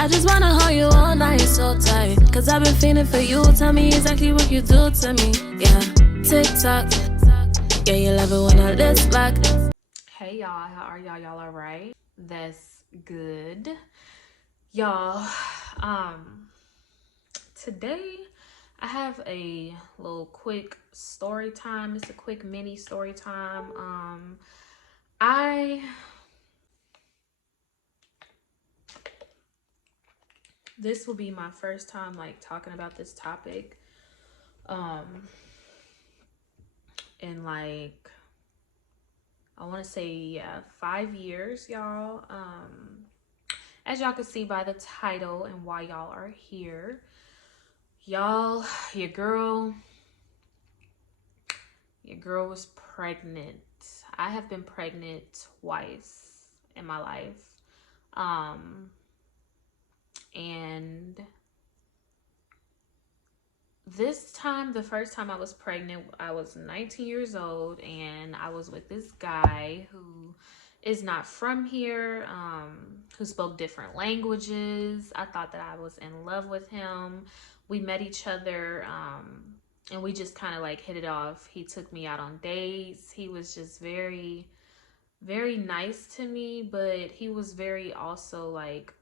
I just wanna hold you all night so tight, cause I've been feeling for you. Tell me exactly what you do to me. Yeah, TikTok. Yeah, you love it when I lips back. Hey y'all, how are y'all? Y'all all right? That's good. Y'all, today I have a little quick story time. It's a quick mini story time. I this will be my first time like talking about this topic in like I want to say 5 years, y'all. As y'all can see by the title and why y'all are here, y'all, your girl was pregnant. I have been pregnant twice in my life. And this time, the first time I was pregnant, I was 19 years old and I was with this guy who is not from here, who spoke different languages. I thought that I was in love with him. We met each other, and we just kind of like hit it off. He took me out on dates. He was just very, very nice to me, but he was very also like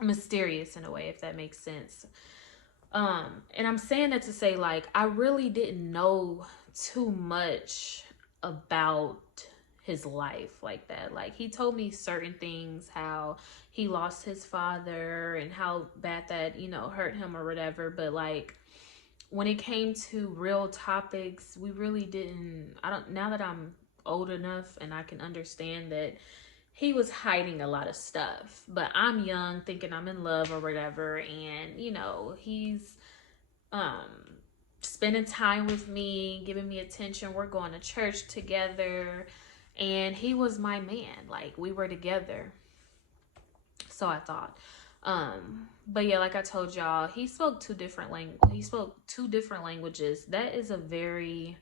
mysterious in a way, if that makes sense. And I'm saying that to say, like, I really didn't know too much about his life like that. Like, he told me certain things, how he lost his father and how bad that, hurt him or whatever. But like, when it came to real topics, we really didn't. Now that I'm old enough and I can understand that he was hiding a lot of stuff, but I'm young thinking I'm in love or whatever, and he's um spending time with me, giving me attention. We're going to church together, and he was my man. Like, we were together, so I thought. But yeah, like I told y'all, he spoke two different languages. That is a very,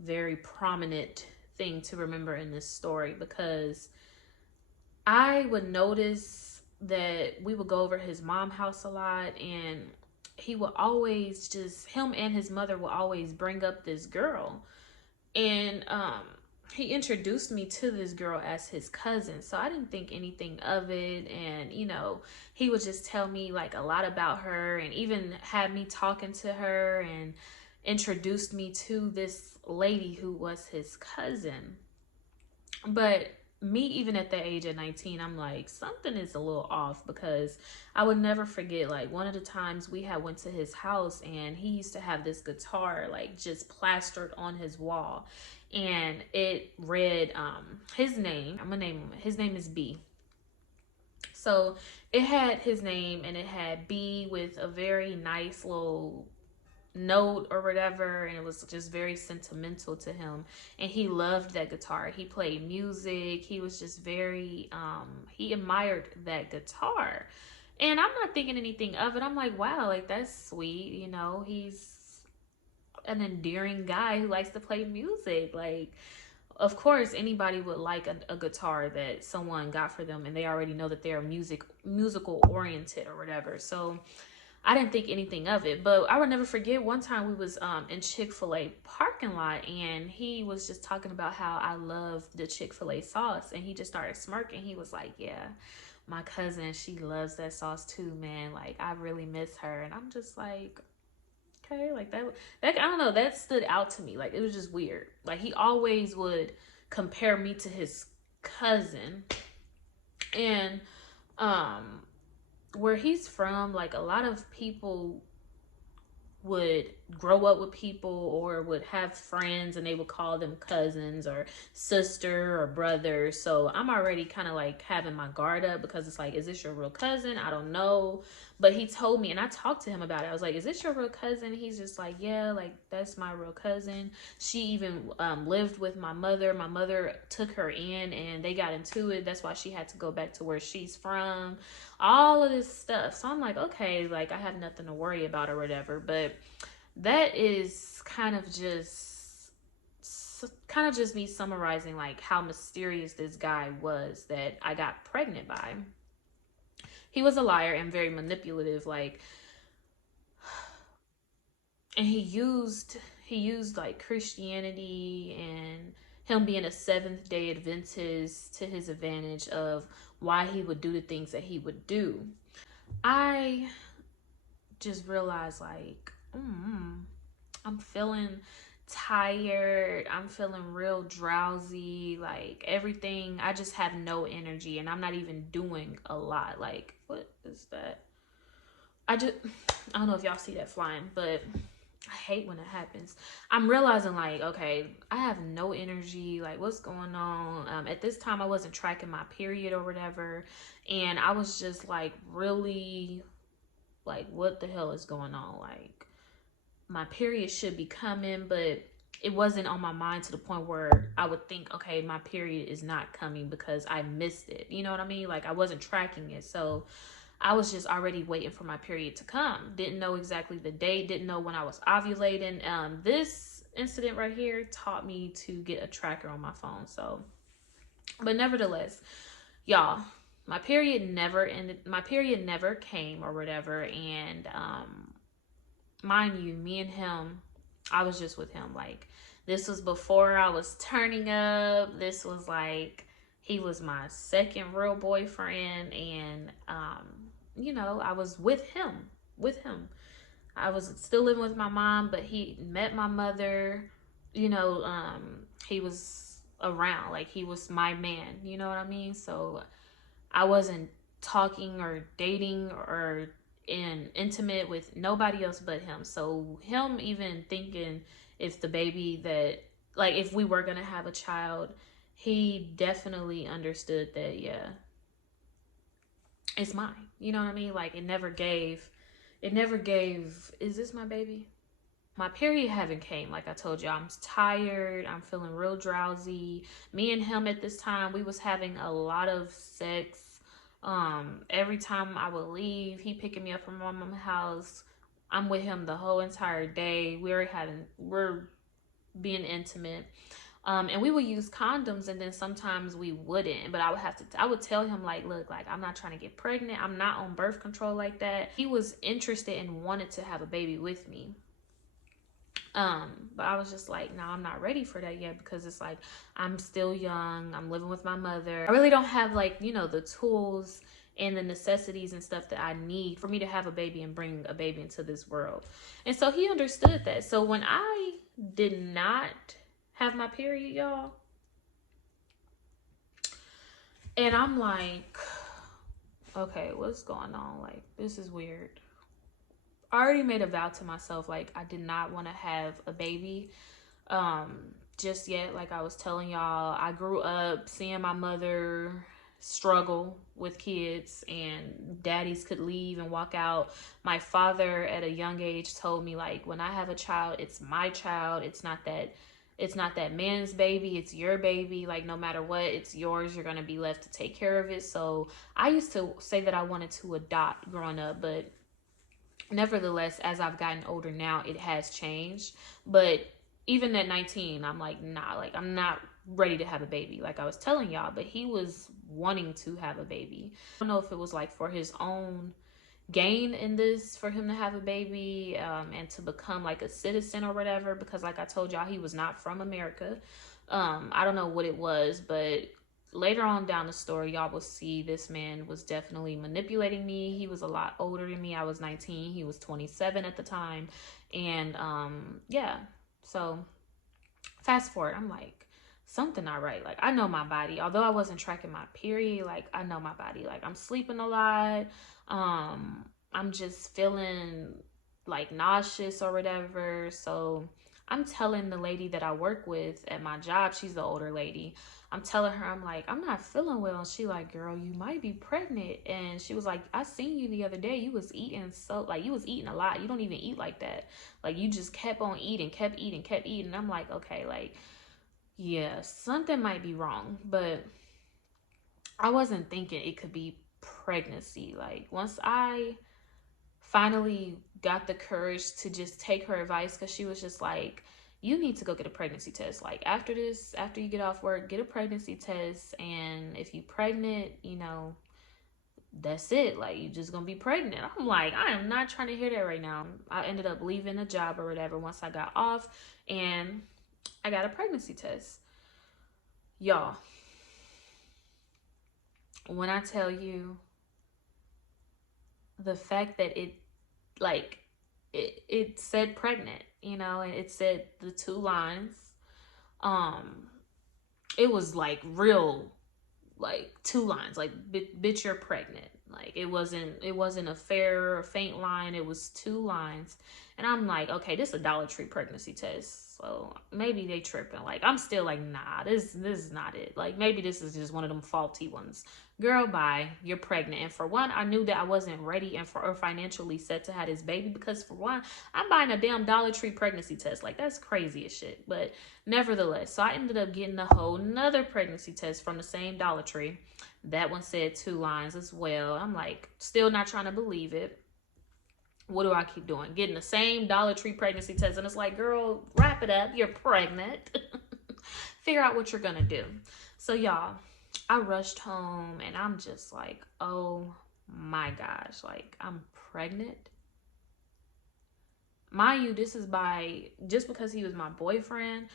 very prominent thing to remember in this story, because I would notice that we would go over his mom's house a lot, and he would always him and his mother would always bring up this girl. And he introduced me to this girl as his cousin. So I didn't think anything of it. And, he would just tell me like a lot about her, and even had me talking to her and introduced me to this lady who was his cousin. But me, even at the age of 19, I'm like, something is a little off, because I would never forget, like, one of the times we had went to his house, and he used to have this guitar like just plastered on his wall, and it read his name. I'm gonna name him. His name is B. So it had his name, and it had B with a very nice little note or whatever, and it was just very sentimental to him, and he loved that guitar. He played music. He was just very he admired that guitar, and I'm not thinking anything of it. I'm like, wow, like, that's sweet. He's an endearing guy who likes to play music. Like, of course anybody would like a guitar that someone got for them, and they already know that they're musical oriented or whatever. So I didn't think anything of it. But I would never forget, one time we was in Chick-fil-A parking lot, and he was just talking about how I love the Chick-fil-A sauce, and he just started smirking. He was like, yeah, my cousin, she loves that sauce too, man. Like, I really miss her. And I'm just like, okay, like that I don't know, that stood out to me. Like, it was just weird. Like, he always would compare me to his cousin. And where he's from, like, a lot of people would grow up with people or would have friends, and they would call them cousins or sister or brother. So I'm already kind of like having my guard up, because it's like, is this your real cousin? I don't know. But he told me, and I talked to him about it. I was like, is this your real cousin? He's just like, yeah, like, that's my real cousin. She even lived with my mother. My mother took her in, and they got into it. That's why she had to go back to where she's from. All of this stuff. So I'm like, okay, like, I have nothing to worry about or whatever. But that is kind of just me summarizing like how mysterious this guy was that I got pregnant by. he was a liar and very manipulative, like, and he used like Christianity and him being a Seventh-day Adventist to his advantage of why he would do the things that he would do. I just realized, like, I'm feeling tired. I'm feeling real drowsy. Like, everything, I just have no energy, and I'm not even doing a lot. Like, what is that? I don't know if y'all see that flying, but I hate when it happens. I'm realizing, like, okay, I have no energy. Like, what's going on? At this time, I wasn't tracking my period or whatever. And I was just, like, really, like, what the hell is going on? Like, my period should be coming, but it wasn't on my mind to the point where I would think, okay, my period is not coming because I missed it. You know what I mean? Like, I wasn't tracking it. So I was just already waiting for my period to come. Didn't know exactly the date, didn't know when I was ovulating. This incident right here taught me to get a tracker on my phone. So, but nevertheless, y'all, my period never ended. My period never came or whatever. And mind you, me and him, I was just with him. Like, this was before I was turning up. This was like, he was my second real boyfriend. And I was with him. I was still living with my mom, but he met my mother. He was around. Like, he was my man. You know what I mean? So I wasn't talking or dating or intimate with nobody else but him. So him even thinking if the baby that, like, if we were going to have a child, he definitely understood that, yeah, it's mine. You know what I mean? Like, it never gave, is this my baby? My period haven't came. Like I told you, I'm tired. I'm feeling real drowsy. Me and him at this time, we was having a lot of sex. Every time I would leave, he picking me up from my mom's house. I'm with him the whole entire day. We're being intimate. And we would use condoms, and then sometimes we wouldn't. But I would tell him, like, look, like, I'm not trying to get pregnant. I'm not on birth control like that. He was interested and wanted to have a baby with me. But I was just like, no, I'm not ready for that yet, because it's like, I'm still young. I'm living with my mother. I really don't have, like, the tools and the necessities and stuff that I need for me to have a baby and bring a baby into this world. And so he understood that. So when I did not have my period, y'all, and I'm like, okay, what's going on? Like, this is weird. I already made a vow to myself, like, I did not want to have a baby just yet. Like I was telling y'all, I grew up seeing my mother struggle with kids, and daddies could leave and walk out. My father at a young age told me, like, when I have a child, it's my child. It's not that man's baby, it's your baby. Like, no matter what, it's yours. You're going to be left to take care of it. So I used to say that I wanted to adopt growing up, but nevertheless, as I've gotten older now, it has changed. But even at 19, I'm like, nah, like, I'm not ready to have a baby, like I was telling y'all. But he was wanting to have a baby. I don't know if it was like for his own gain in this, for him to have a baby, and to become like a citizen or whatever, because like I told y'all, he was not from America. I don't know what it was, but later on down the story, y'all will see this man was definitely manipulating me. He was a lot older than me. I was 19. He was 27 at the time. And yeah. So fast forward, I'm like, something not right. Like, I know my body. Although I wasn't tracking my period, like, I know my body. Like, I'm sleeping a lot. I'm just feeling like nauseous or whatever. So I'm telling the lady that I work with at my job, she's the older lady. I'm telling her, I'm like, I'm not feeling well. And she like, girl, you might be pregnant. And she was like, I seen you the other day. You was eating you was eating a lot. You don't even eat like that. Like, you just kept on eating, kept eating. And I'm like, okay, like, yeah, something might be wrong. But I wasn't thinking it could be pregnancy. Like, once I finally got the courage to just take her advice, because she was just like, you need to go get a pregnancy test. Like, after you get off work, get a pregnancy test. And if you're pregnant, that's it. Like, you just gonna be pregnant. I'm like, I am not trying to hear that right now. I ended up leaving the job or whatever once I got off, and I got a pregnancy test. Y'all, when I tell you the fact that it said pregnant, you know, and it said the 2 lines. It was like real, like 2 lines, like bitch, you're pregnant. Like, it wasn't a fair or faint line. It was 2 lines, and I'm like, okay, this is a Dollar Tree pregnancy test, so maybe they tripping. Like, I'm still like, nah, this is not it. Like, maybe this is just one of them faulty ones. Girl, bye, you're pregnant. And for one, I knew that I wasn't ready or financially set to have this baby, because for one, I'm buying a damn Dollar Tree pregnancy test. Like, that's crazy as shit. But nevertheless, so I ended up getting a whole nother pregnancy test from the same Dollar Tree. That one said 2 lines as well. I'm like, still not trying to believe it. What do I keep doing? Getting the same Dollar Tree pregnancy test. And it's like, girl, wrap it up. You're pregnant. Figure out what you're going to do. So, y'all, I rushed home and I'm just like, oh my gosh, like, I'm pregnant. Mind you, this is just because he was my boyfriend,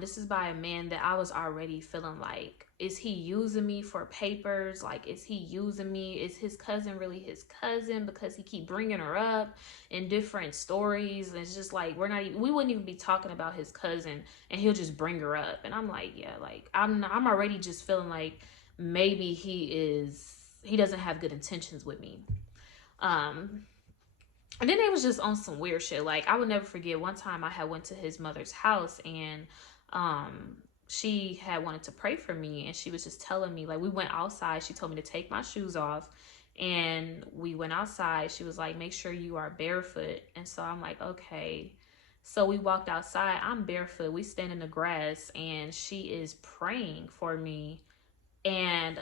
this is by a man that I was already feeling like, is he using me for papers? Like, is he using me? Is his cousin really his cousin? Because he keep bringing her up in different stories. And it's just like, we wouldn't even be talking about his cousin, and he'll just bring her up. And I'm like, yeah, like, I'm already just feeling like maybe he doesn't have good intentions with me. And then they was just on some weird shit. Like, I would never forget one time I had went to his mother's house, and she had wanted to pray for me, and she was just telling me, like, we went outside. She told me to take my shoes off, and we went outside. She was like, make sure you are barefoot. And so I'm like, okay. So we walked outside. I'm barefoot. We stand in the grass, and she is praying for me. And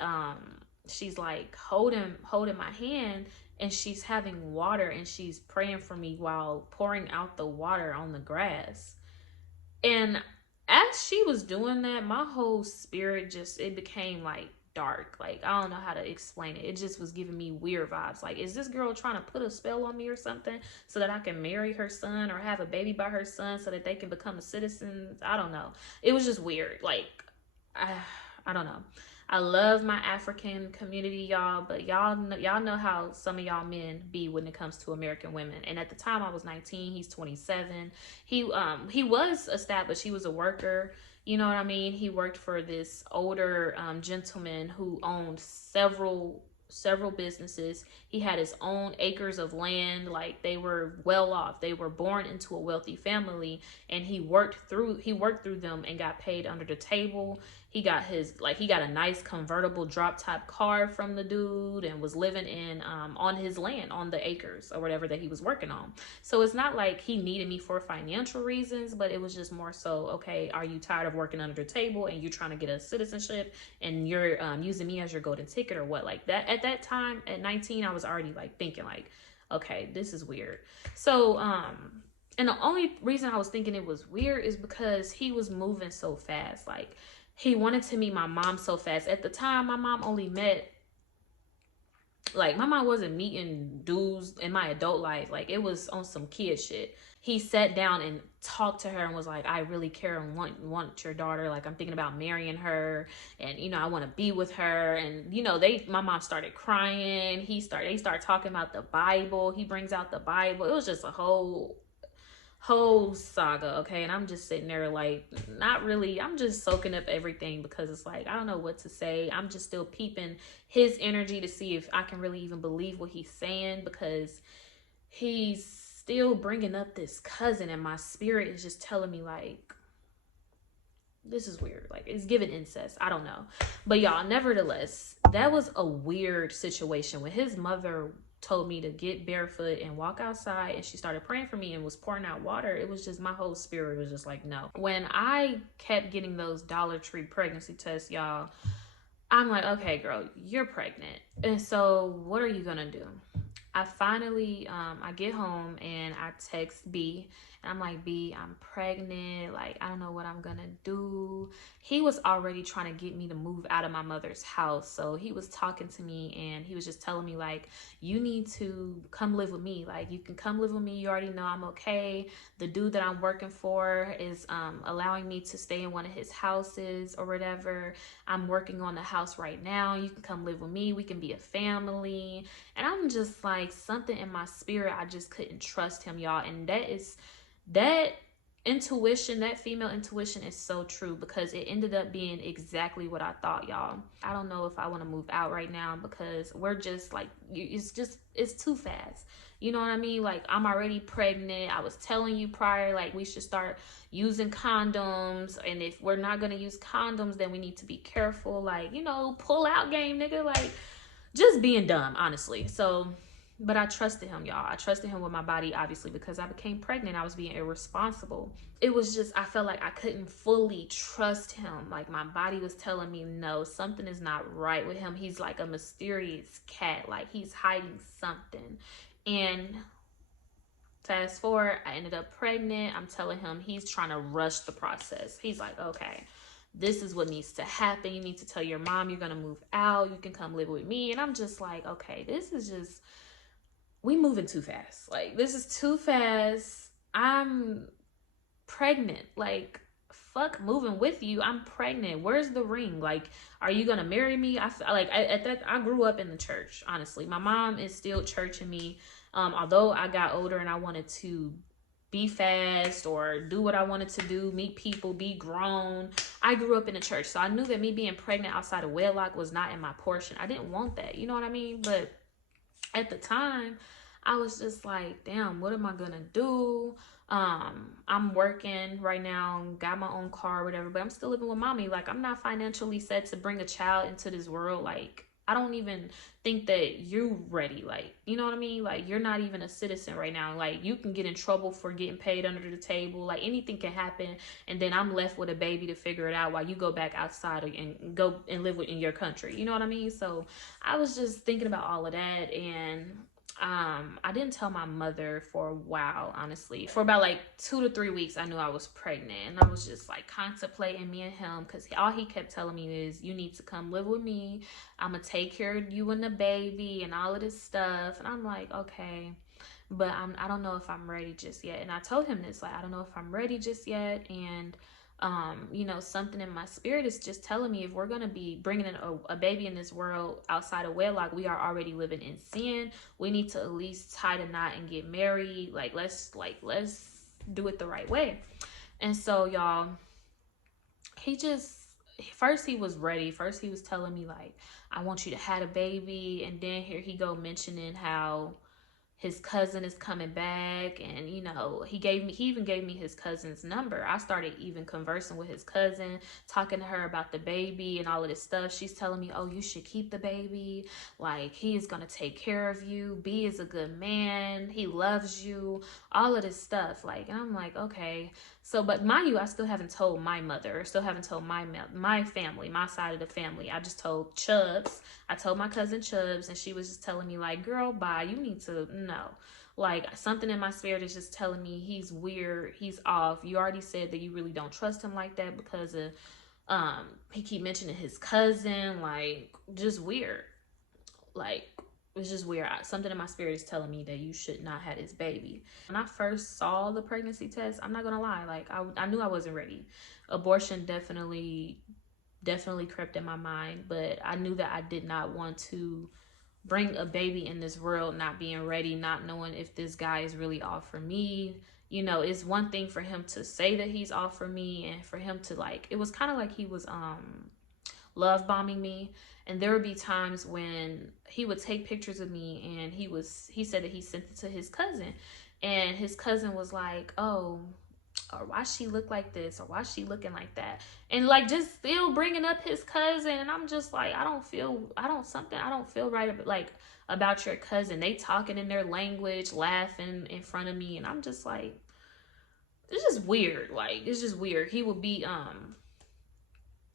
she's like holding my hand, and she's having water, and she's praying for me while pouring out the water on the grass. And as she was doing that, my whole spirit it became like dark. Like, I don't know how to explain it. It just was giving me weird vibes. Like, is this girl trying to put a spell on me or something so that I can marry her son or have a baby by her son so that they can become a citizen? I don't know. It was just weird. Like, I don't know. I love my African community, y'all, but y'all know how some of y'all men be when it comes to American women. And at the time I was 19, he's 27. He was established. He was a worker. You know what I mean? He worked for this older gentleman who owned several businesses. He had his own acres of land. Like, they were well off. They were born into a wealthy family, and he worked through them and got paid under the table. He got a nice convertible drop top car from the dude, and was living in on his land, on the acres or whatever that he was working on. So it's not like he needed me for financial reasons, but it was just more so, okay, are you tired of working under the table and you're trying to get a citizenship and you're using me as your golden ticket or what? Like, that at that time at 19, I was already like thinking like, okay, this is weird. So and the only reason I was thinking it was weird is because he was moving so fast. Like, he wanted to meet my mom so fast. At the time, my mom wasn't meeting dudes in my adult life. Like, it was on some kid shit. He sat down and talked to her and was like, I really care and want your daughter. Like, I'm thinking about marrying her, and, you know, I want to be with her. And, you know, my mom started crying. They started talking about the Bible. He brings out the Bible. It was just a whole saga, okay? And I'm just sitting there like, not really. I'm just soaking up everything, because it's like, I don't know what to say. I'm just still peeping his energy to see if I can really even believe what he's saying, because he's still bringing up this cousin, and my spirit is just telling me like, this is weird. Like, it's giving incest. I don't know. But y'all, nevertheless, that was a weird situation. When his mother told me to get barefoot and walk outside, and she started praying for me and was pouring out water, it was just, my whole spirit was just like, no. When I kept getting those Dollar Tree pregnancy tests, y'all, I'm like, okay, girl, you're pregnant. And so what are you gonna do? I finally, I get home and I text B, and I'm like, B, I'm pregnant. Like, I don't know what I'm gonna do. He was already trying to get me to move out of my mother's house. So he was talking to me and he was just telling me, like, you need to come live with me. Like, you can come live with me. You already know I'm okay. The dude that I'm working for is allowing me to stay in one of his houses or whatever. I'm working on the house right now. You can come live with me. We can be a family. And I'm just like, something in my spirit, I just couldn't trust him, y'all. And that intuition, that female intuition is so true, because it ended up being exactly what I thought, y'all. I don't know if I want to move out right now, because we're just like, it's too fast. You know what I mean? Like, I'm already pregnant. I was telling you prior, like, we should start using condoms. And if we're not going to use condoms, then we need to be careful. Like, pull out game, nigga. Like, just being dumb, honestly. So, but I trusted him, y'all. I trusted him with my body, obviously, because I became pregnant. I was being irresponsible. It was just, I felt like I couldn't fully trust him. Like, my body was telling me, no, something is not right with him. He's like a mysterious cat. Like, he's hiding something. And fast forward, I ended up pregnant. I'm telling him, he's trying to rush the process. He's like, okay, this is what needs to happen. You need to tell your mom you're going to move out. You can come live with me. And I'm just like, okay, this is just, we moving too fast. Like, this is too fast. I'm pregnant. Like, fuck moving with you. I'm pregnant. Where's the ring? Like, are you going to marry me? I grew up in the church, honestly. My mom is still churching me. Although I got older and I wanted to be fast or do what I wanted to do, meet people, be grown, I grew up in the church. So I knew that me being pregnant outside of wedlock was not in my portion. I didn't want that. You know what I mean? But at the time, I was just like, damn, what am I gonna do? I'm working right now, got my own car or whatever, but I'm still living with mommy. Like, I'm not financially set to bring a child into this world. Like, I don't even think that you're ready. Like, you know what I mean? Like, you're not even a citizen right now. Like, you can get in trouble for getting paid under the table. Like, anything can happen. And then I'm left with a baby to figure it out while you go back outside and go and live in your country. You know what I mean? So I was just thinking about all of that. And I didn't tell my mother for a while, honestly. For about like 2 to 3 weeks, I knew I was pregnant, and I was just like contemplating me and him, because all he kept telling me is, you need to come live with me. I'm gonna take care of you and the baby and all of this stuff. And I'm like, okay, but I don't know if I'm ready just yet. And I told him this, like, I don't know if I'm ready just yet. And something in my spirit is just telling me, if we're going to be bringing in a baby in this world outside of wedlock, we are already living in sin. We need to at least tie the knot and get married. Let's do it the right way. And so, y'all, first he was ready. First he was telling me, like, I want you to have a baby. And then here he go mentioning how his cousin is coming back, and he even gave me his cousin's number. I started even conversing with his cousin, talking to her about the baby and all of this stuff. She's telling me, oh, you should keep the baby, like, he is gonna take care of you. B is a good man, he loves you, all of this stuff. Like, and I'm like, okay. So, but mind you, I still haven't told my mother, still haven't told my family, my side of the family. I just told Chubbs. I told my cousin Chubbs, and she was just telling me, like, girl, bye, you need to know. Like, something in my spirit is just telling me he's weird, he's off. You already said that you really don't trust him like that, because of he keep mentioning his cousin. Like, just weird. Like, it's just weird. Something in my spirit is telling me that you should not have this baby. When I first saw the pregnancy test, I'm not gonna lie, like, I knew I wasn't ready. Abortion definitely crept in my mind, but I knew that I did not want to bring a baby in this world not being ready, not knowing if this guy is really all for me. It's one thing for him to say that he's all for me, and for him to, like, it was kind of like he was love bombing me. And there would be times when he would take pictures of me, and he said that he sent it to his cousin, and his cousin was like, oh, or why she look like this, or why she looking like that, and like just still bringing up his cousin. And I'm just like, I don't feel right, like, about your cousin. They talking in their language, laughing in front of me, and I'm just like, it's just weird. Like, it's just weird. He would be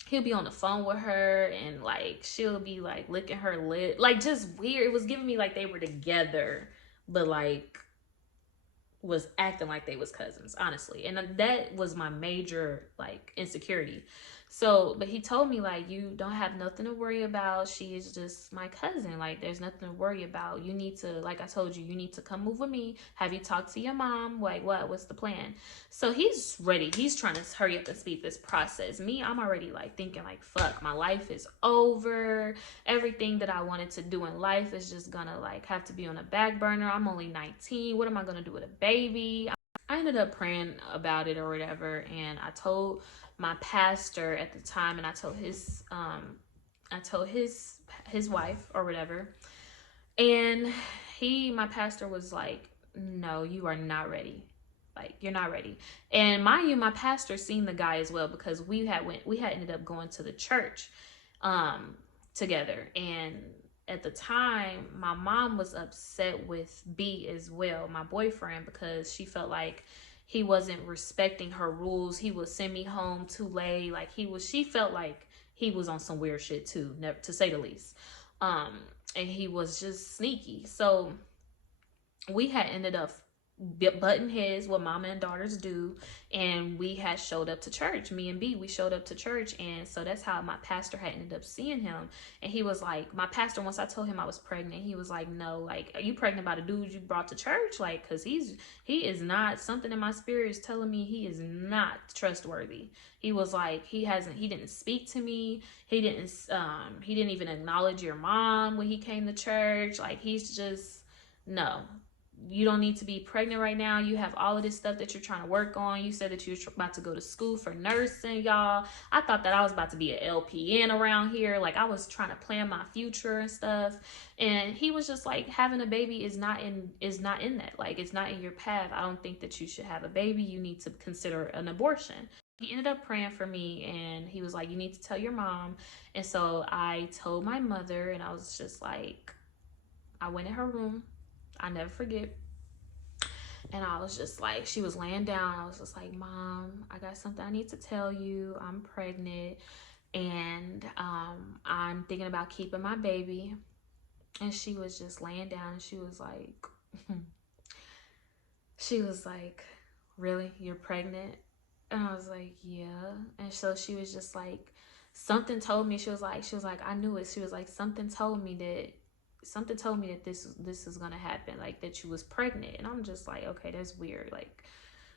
he'll be on the phone with her, and like she'll be like licking her lip, like just weird. It was giving me like they were together, but like was acting like they was cousins, honestly. And that was my major like insecurity. So, but he told me like, you don't have nothing to worry about. She is just my cousin. Like, there's nothing to worry about. You need to, like I told you, you need to come move with me. Have you talked to your mom? Like, what's the plan? So he's ready. He's trying to hurry up and speed this process. Me, I'm already like thinking like, fuck, my life is over. Everything that I wanted to do in life is just gonna like have to be on a back burner. I'm only 19. What am I gonna do with a baby? I ended up praying about it or whatever, and I told my pastor at the time, and I told his wife or whatever, and my pastor was like, no, you are not ready. Like, you're not ready. And mind you, my pastor seen the guy as well, because we had ended up going to the church together. And at the time, my mom was upset with B as well, my boyfriend, because she felt like he wasn't respecting her rules. He would send me home too late. Like, she felt like he was on some weird shit too, to say the least. And he was just sneaky. So we had ended up button heads, what mama and daughters do, and we had showed up to church. Me and B, we showed up to church, and so that's how my pastor had ended up seeing him. And he was like, my pastor, once I told him I was pregnant, he was like, no, like, are you pregnant by the dude you brought to church? Like, because he is not, something in my spirit is telling me he is not trustworthy. He was like, he didn't speak to me. He didn't even acknowledge your mom when he came to church. Like, he's just, no, you don't need to be pregnant right now. You have all of this stuff that you're trying to work on. You said that you were about to go to school for nursing, y'all. I thought that I was about to be an LPN around here. Like, I was trying to plan my future and stuff. And he was just like, having a baby is not in that. Like, it's not in your path. I don't think that you should have a baby. You need to consider an abortion. He ended up praying for me, and he was like, you need to tell your mom. And so I told my mother, and I was just like, I went in her room. I never forget. And I was just like, she was laying down. I was just like, Mom, I got something I need to tell you. I'm pregnant, and I'm thinking about keeping my baby. And she was just laying down, and she was like, really? You're pregnant? And I was like, yeah. And so she was just like, something told me, she was like, I knew it. She was like, something told me that this is gonna happen, like that you was pregnant. And I'm just like, okay, that's weird. Like,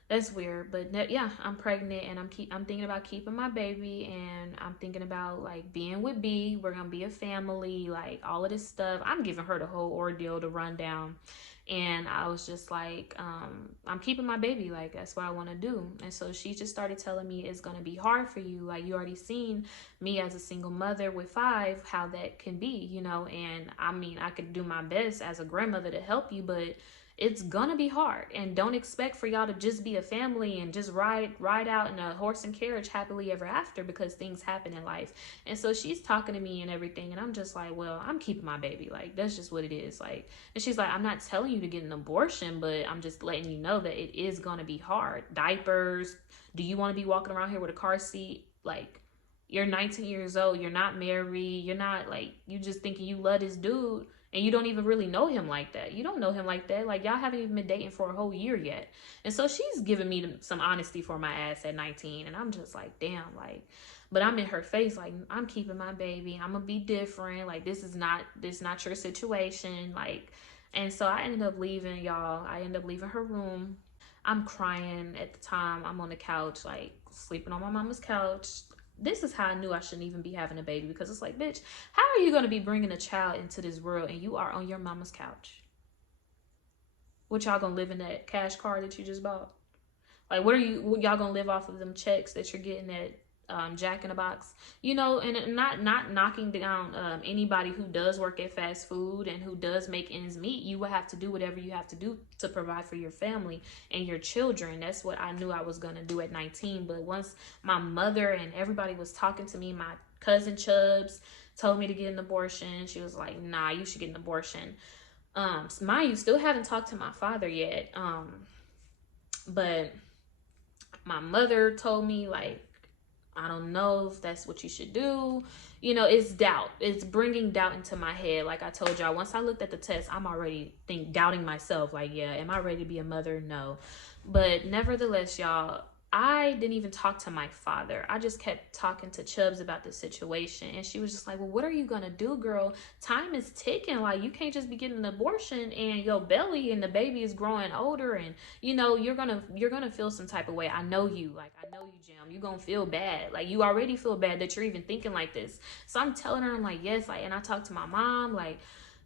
that's weird. But yeah, I'm pregnant, and I'm thinking about keeping my baby, and I'm thinking about like being with B. We're gonna be a family, like all of this stuff. I'm giving her the whole ordeal to run down. And I was just like, I'm keeping my baby, like that's what I want to do. And so she just started telling me, it's gonna be hard for you, like you already seen me as a single mother with 5, how that can be, and I mean, I could do my best as a grandmother to help you, but it's gonna be hard. And don't expect for y'all to just be a family and just ride out in a horse and carriage happily ever after, because things happen in life. And so she's talking to me and everything, and I'm just like, well, I'm keeping my baby, like that's just what it is. Like, and she's like, I'm not telling you to get an abortion, but I'm just letting you know that it is gonna be hard. Diapers, do you want to be walking around here with a car seat? Like, you're 19 years old, you're not married, you're not like, you just thinking you love this dude, and you don't even really know him like that. You don't know him like that. Like, y'all haven't even been dating for a whole year yet. And so she's giving me some honesty for my ass at 19. And I'm just like, damn, like, but I'm in her face, like, I'm keeping my baby. I'm gonna be different. Like, this is not your situation. Like, and so I ended up leaving, y'all. I ended up leaving her room. I'm crying at the time. I'm on the couch, like, sleeping on my mama's couch. This is how I knew I shouldn't even be having a baby, because it's like, bitch, how are you going to be bringing a child into this world and you are on your mama's couch? What, y'all going to live in that cash car that you just bought? Like, y'all going to live off of them checks that you're getting at Jack in the Box? And not knocking down anybody who does work at fast food and who does make ends meet. You will have to do whatever you have to do to provide for your family and your children. That's what I knew I was going to do at 19. But once my mother and everybody was talking to me, my cousin Chubbs told me to get an abortion. She was like, nah, you should get an abortion. Mind you, still haven't talked to my father yet. But my mother told me, like, I don't know if that's what you should do. You know, it's doubt. It's bringing doubt into my head. Like I told y'all, once I looked at the test, I'm already doubting myself. Like, yeah, am I ready to be a mother? No. But nevertheless, y'all, I didn't even talk to my father. I just kept talking to Chubbs about the situation. And she was just like, well, what are you going to do, girl? Time is ticking. Like, you can't just be getting an abortion and your belly and the baby is growing older. And, you know, you're going to feel some type of way. I know you. Like, I know you, Jim. You're going to feel bad. Like, you already feel bad that you're even thinking like this. So I'm telling her, I'm like, yes. Like, and I talked to my mom, like,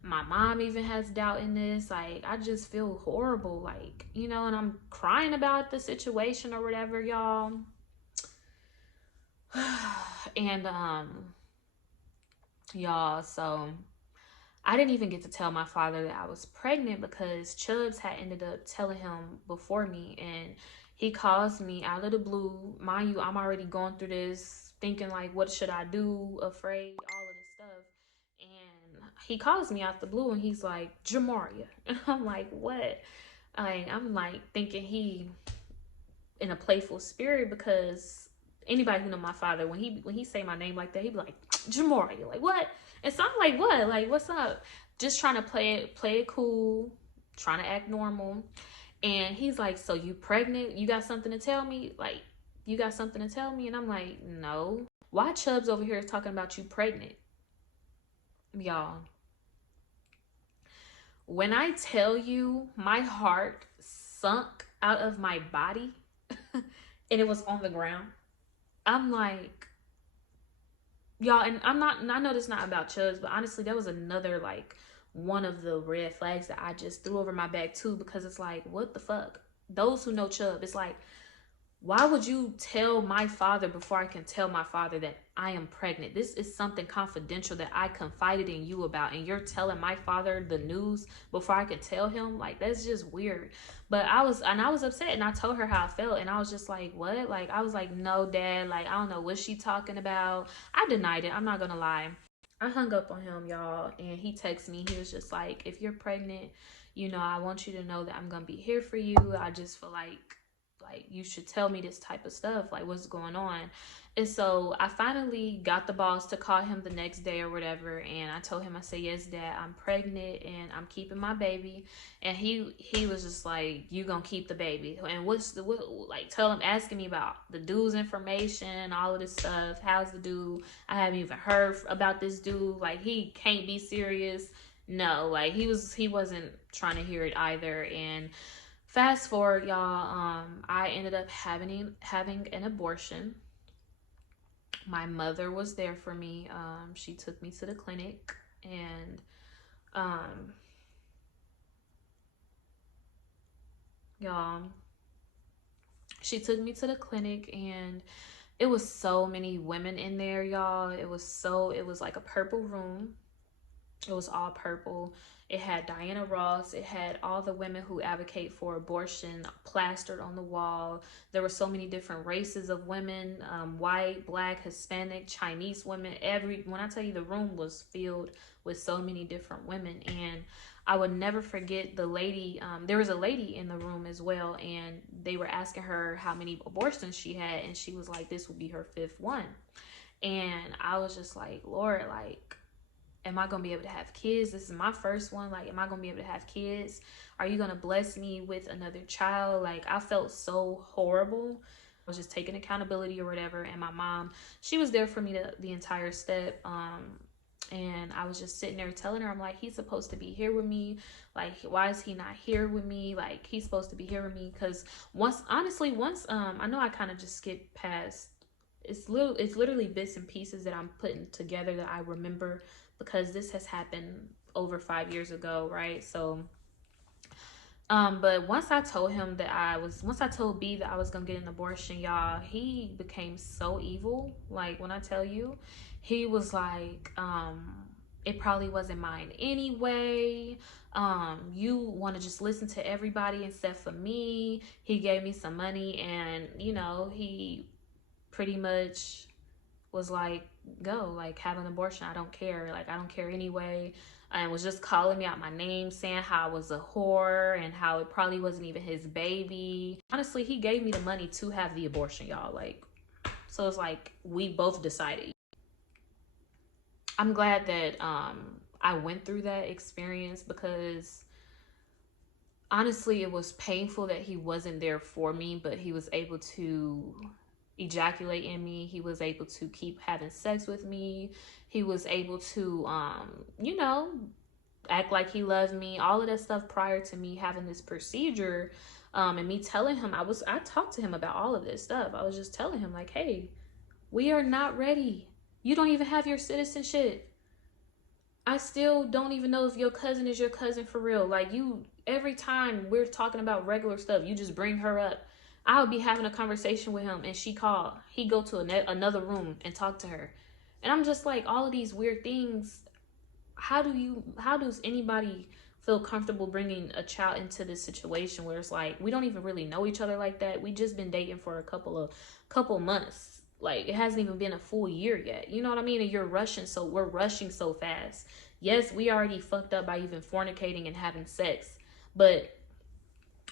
my mom even has doubt in this. Like, I just feel horrible, like, you know, and I'm crying about the situation or whatever, y'all. And y'all, so I didn't even get to tell my father that I was pregnant because Chubbs had ended up telling him before me, and he calls me out of the blue. Mind you, I'm already going through this, thinking like, what should I do, afraid, all of this stuff. And he calls me out the blue and he's like, Jamaria. And I'm like, what? I'm like thinking he in a playful spirit, because anybody who know my father, when he say my name like that, he be like, Jamaria, like what? And so I'm like, what? Like, what's up? Just trying to play it cool, trying to act normal. And he's like, so you pregnant? You got something to tell me? Like, you got something to tell me? And I'm like, no. Why Chubbs over here is talking about you pregnant? Y'all, when I tell you my heart sunk out of my body and it was on the ground, I'm like, y'all, and I know this is not about Chubbs, but honestly, that was another, like, one of the red flags that I just threw over my back too, because it's like, what the fuck? Those who know Chubb, it's like, why would you tell my father before I can tell my father that I am pregnant? This is something confidential that I confided in you about, and you're telling my father the news before I can tell him? Like, that's just weird. But I was upset, and I told her how I felt, and I was just like, what? Like, I was like, no, Dad, like, I don't know what she talking about. I denied it. I'm not gonna lie. I hung up on him, y'all, and he texted me. He was just like, if you're pregnant, you know, I want you to know that I'm gonna be here for you. I just feel like you should tell me this type of stuff, like what's going on. And so I finally got the boss to call him the next day or whatever, and I told him, I said, yes, Dad, I'm pregnant and I'm keeping my baby. And he was just like, you gonna keep the baby? And like, tell him, asking me about the dude's information, all of this stuff. How's the dude? I haven't even heard about this dude. Like, he can't be serious. No, like, he wasn't trying to hear it either. And fast forward, y'all, I ended up having an abortion. My mother was there for me. She took me to the clinic, and y'all, she took me to the clinic, and it was so many women in there, y'all. It was like a purple room. It was all purple. It had Diana Ross. It had all the women who advocate for abortion plastered on the wall. There were so many different races of women, white, black, Hispanic, Chinese women. When I tell you, the room was filled with so many different women. And I would never forget the lady. There was a lady in the room as well, and they were asking her how many abortions she had, and she was like, this would be her 5th one. And I was just like, Lord, like, am I gonna be able to have kids? This is my first one. Like, am I gonna be able to have kids? Are you gonna bless me with another child? Like, I felt so horrible. I was just taking accountability or whatever. And my mom, she was there for me the entire step. And I was just sitting there telling her, I'm like, he's supposed to be here with me. Like, why is he not here with me? Like, he's supposed to be here with me. Because once I know I kind of just skipped past. It's literally bits and pieces that I'm putting together that I remember, because this has happened over 5 years ago, right? So, but once I told B that I was gonna get an abortion, y'all, he became so evil. Like, when I tell you, he was like, it probably wasn't mine anyway. You want to just listen to everybody except for me. He gave me some money, and, you know, he pretty much was like, go, like, have an abortion. I don't care. Like, I don't care anyway. And was just calling me out my name, saying how I was a whore and how it probably wasn't even his baby. Honestly, he gave me the money to have the abortion, y'all. Like, So it's like we both decided. I'm glad that I went through that experience, because honestly, it was painful that he wasn't there for me, but he was able to ejaculate in me. He was able to keep having sex with me. He was able to, you know, act like he loved me. All of that stuff prior to me having this procedure, and me telling him, I talked to him about all of this stuff. I was just telling him like, hey, we are not ready. You don't even have your citizenship. I still don't even know if your cousin is your cousin for real. Like, you, every time we're talking about regular stuff, you just bring her up. I'll be having a conversation with him and she called. He go to another room and talk to her. And I'm just like, all of these weird things. How does anybody feel comfortable bringing a child into this situation where it's like, we don't even really know each other like that. We just been dating for a couple months. Like, it hasn't even been a full year yet. You know what I mean? And we're rushing so fast. Yes, we already fucked up by even fornicating and having sex, but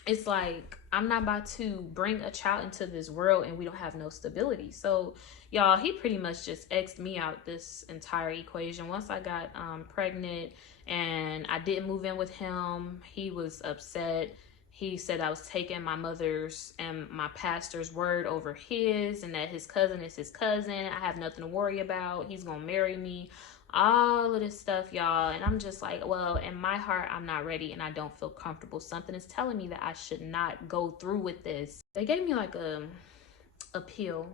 it's like, I'm not about to bring a child into this world and we don't have no stability. So y'all, he pretty much just X'd me out this entire equation. Once I got pregnant and I didn't move in with him, he was upset. He said I was taking my mother's and my pastor's word over his, and that his cousin is his cousin. I have nothing to worry about. He's gonna marry me. All of this stuff, y'all. And I'm just like, well, in my heart, I'm not ready and I don't feel comfortable. Something is telling me that I should not go through with this. They gave me like a pill,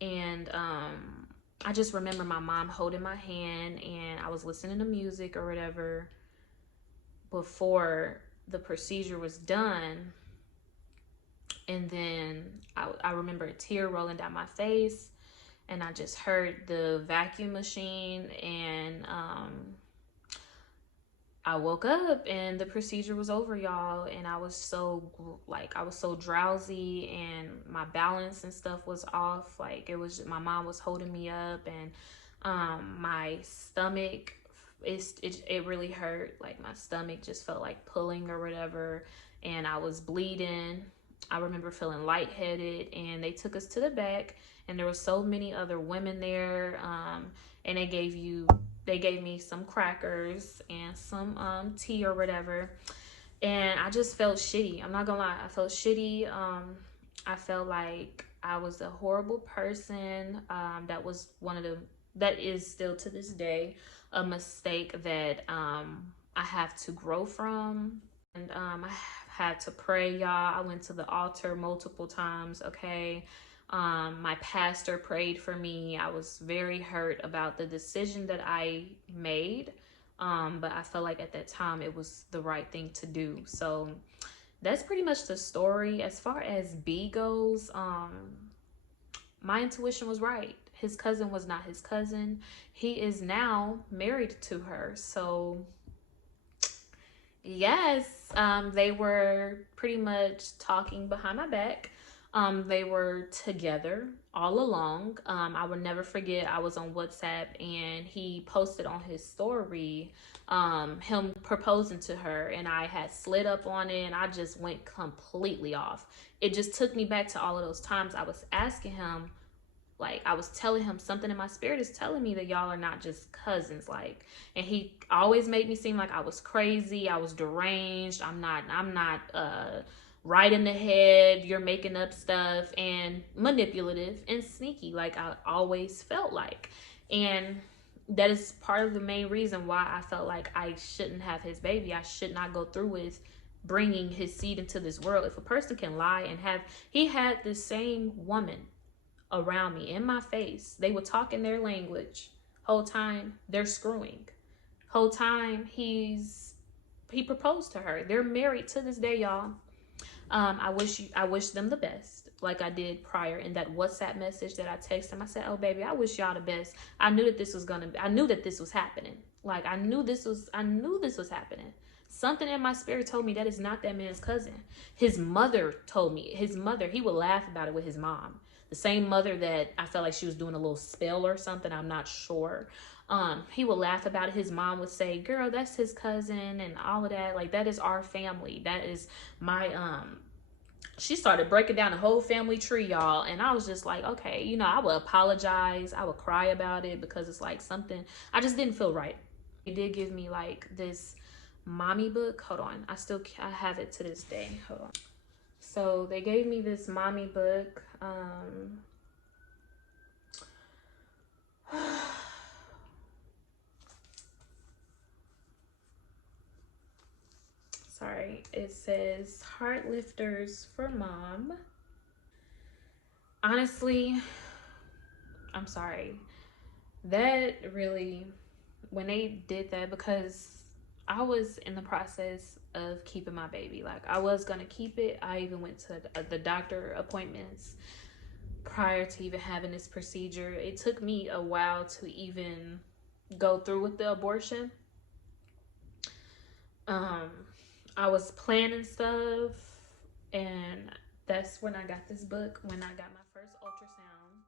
and I just remember my mom holding my hand and I was listening to music or whatever before the procedure was done. And then I remember a tear rolling down my face, and I just heard the vacuum machine, and I woke up and the procedure was over, y'all. And I was so drowsy and my balance and stuff was off. Like, it was, my mom was holding me up, and my stomach, it really hurt. Like, my stomach just felt like pulling or whatever, and I was bleeding. I remember feeling lightheaded, and they took us to the back, and there were so many other women there, and they gave me some crackers and some tea or whatever, and I just felt shitty. I'm not gonna lie, I felt shitty. I felt like I was a horrible person. That is still to this day a mistake that I have to grow from. And I had to pray, y'all. I went to the altar multiple times, okay? My pastor prayed for me. I was very hurt about the decision that I made, but I felt like at that time it was the right thing to do. So that's pretty much the story. As far as B goes, my intuition was right. His cousin was not his cousin. He is now married to her. So yes, they were pretty much talking behind my back. They were together all along. I would never forget, I was on WhatsApp and he posted on his story him proposing to her, and I had slid up on it and I just went completely off. It just took me back to all of those times I was asking him, like, I was telling him, something in my spirit is telling me that y'all are not just cousins. Like, and he always made me seem like I was crazy, I was deranged, I'm not right in the head, you're making up stuff, and manipulative and sneaky, like I always felt like. And that is part of the main reason why I felt like I shouldn't have his baby. I should not go through with bringing his seed into this world. If a person can lie and he had the same woman around me in my face, they would talk in their language, whole time they're screwing, whole time he proposed to her, they're married to this day, y'all. I wish them the best, like I did prior in that WhatsApp message that I texted him. I said, oh baby, I wish y'all the best. I knew that this was happening. Like, I knew this was happening. Something in my spirit told me that is not that man's cousin. His mother told me, he would laugh about it with his mom. The same mother that I felt like she was doing a little spell or something, I'm not sure. He would laugh about it. His mom would say, girl, that's his cousin and all of that. Like, that is our family. That is my she started breaking down the whole family tree, y'all. And I was just like, okay, you know, I would apologize. I would cry about it because it's like something, I just didn't feel right. It did give me like this mommy book. Hold on. I have it to this day. Hold on. So they gave me this mommy book. Sorry, it says Heart Lifters for Mom. Honestly, I'm sorry. That really, when they did that, because I was in the process of keeping my baby. Like, I was gonna keep it. I even went to the doctor appointments prior to even having this procedure. It took me a while to even go through with the abortion. I was planning stuff, and that's when I got this book, when I got my first ultrasound.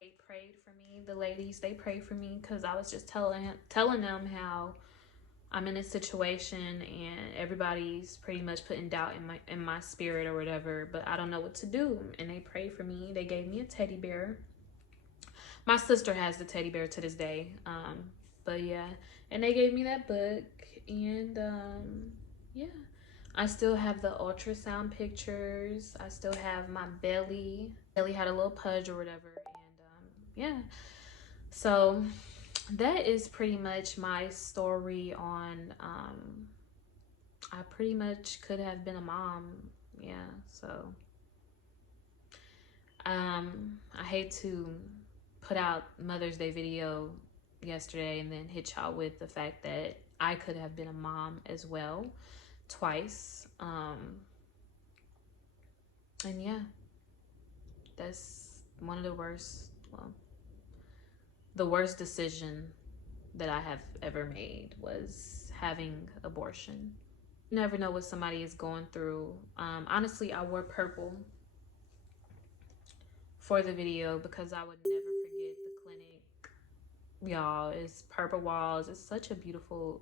They prayed for me, the ladies, they prayed for me, because I was just telling them how I'm in this situation and everybody's pretty much putting doubt in my spirit or whatever, but I don't know what to do. And they prayed for me. They gave me a teddy bear. My sister has the teddy bear to this day. But yeah, and they gave me that book, and yeah, I still have the ultrasound pictures. I still have my belly. Belly had a little pudge or whatever, and yeah. So that is pretty much my story on I pretty much could have been a mom. Yeah, so I hate to put out Mother's Day video yesterday and then hit y'all with the fact that I could have been a mom as well, twice. And yeah, that's one of the worst, well, the worst decision that I have ever made was having abortion. You never know what somebody is going through. Honestly, I wore purple for the video because I would never forget the clinic. Y'all, it's purple walls. It's such a beautiful,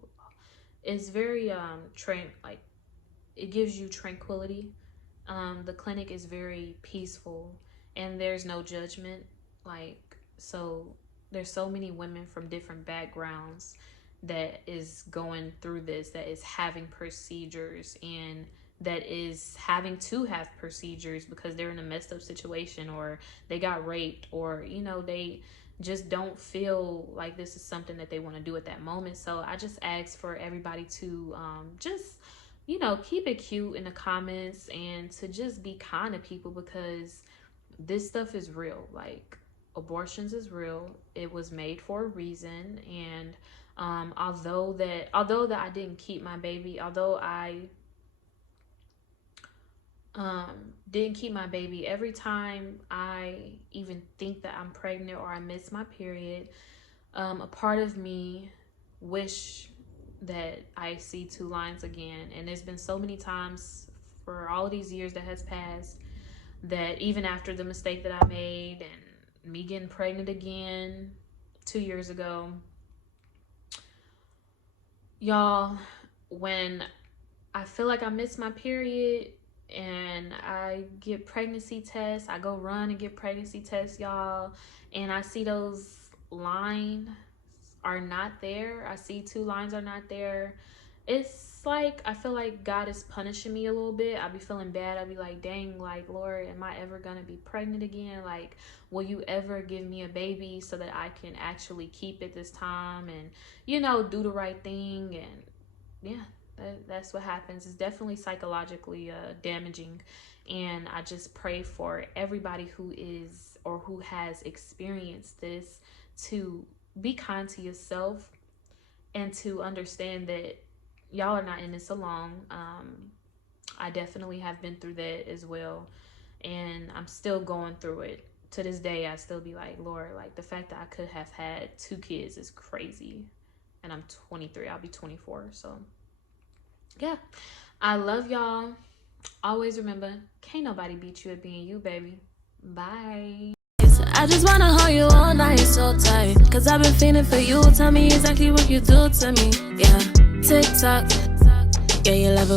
it's very like, it gives you tranquility. The clinic is very peaceful and there's no judgment. Like, so there's so many women from different backgrounds that is going through this, that is having procedures, and that is having to have procedures because they're in a messed up situation, or they got raped, or, you know, they just don't feel like this is something that they want to do at that moment. So I just ask for everybody to just, you know, keep it cute in the comments and to just be kind to people, because this stuff is real. Like, abortions is real. It was made for a reason. And although that I didn't keep my baby, although I didn't keep my baby, every time I even think that I'm pregnant or I miss my period, a part of me wish that I see two lines again. And there's been so many times for all of these years that has passed that even after the mistake that I made and me getting pregnant again 2 years ago, y'all, when I feel like I miss my period and I get pregnancy tests, I go run and get pregnancy tests, y'all, and I see those lines are not there. I see two lines are not there. It's like, I feel like God is punishing me a little bit. I be feeling bad. I be like, dang, like, Lord, am I ever gonna be pregnant again? Like, will you ever give me a baby so that I can actually keep it this time and, you know, do the right thing? And yeah, that's what happens. It's definitely psychologically damaging. And I just pray for everybody who is or who has experienced this to be kind to yourself and to understand that y'all are not in this alone. I definitely have been through that as well, and I'm still going through it. To this day, I still be like, Lord, like, the fact that I could have had 2 kids is crazy. And I'm 23, I'll be 24. So yeah, I love y'all. Always remember, can't nobody beat you at being you, baby. Bye. I just wanna hold you all night so tight, cause I've been feeling for you. Tell me exactly what you do to me. Yeah, tick tock. Yeah, you love it.